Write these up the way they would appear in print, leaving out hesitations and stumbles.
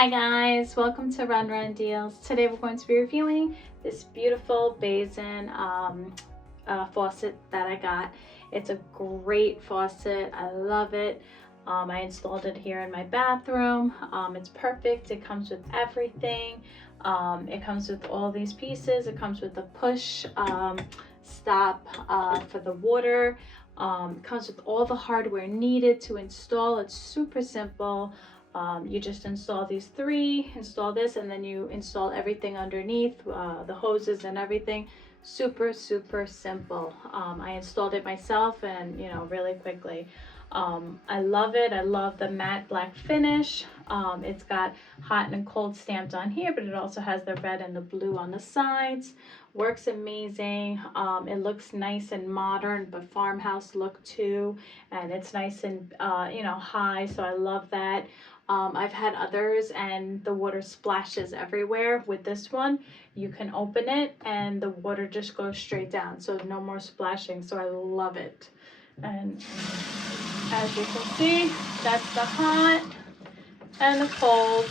Hi guys, welcome to Run Run Deals. Today we're going to be reviewing this beautiful basin faucet that I got. It's a great faucet. I love it. I installed it here in my bathroom. It's perfect. It comes with everything. It comes with all these pieces. It comes with a push stop for the water. It comes with all the hardware needed to install. It's super simple. You just install these three, install this, and then you install everything underneath, the hoses and everything. Super simple. I installed it myself and really quickly. I love it. I love the matte black finish. It's got hot and cold stamped on here, but it also has the red and the blue on the sides. Works amazing. It looks nice and modern, but farmhouse look too, and it's nice and high, so I love that. I've had others and the water splashes everywhere. With this one, you can open it and the water just goes straight down, so no more splashing, so I love it. And as you can see, that's the hot and the cold.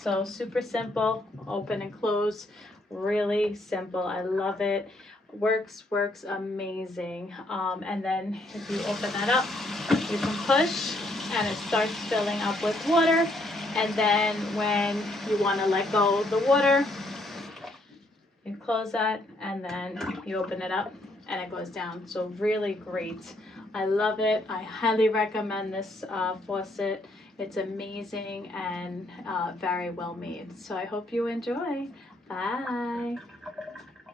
So super simple, open and close, really simple. I love it. Works amazing. And then if you open that up, you can push and it starts filling up with water. And then when you want to let go of the water, you close that and then you open it up and it goes down. So really great. I love it. I highly recommend this faucet. It's amazing and very well made. So I hope you enjoy. Bye.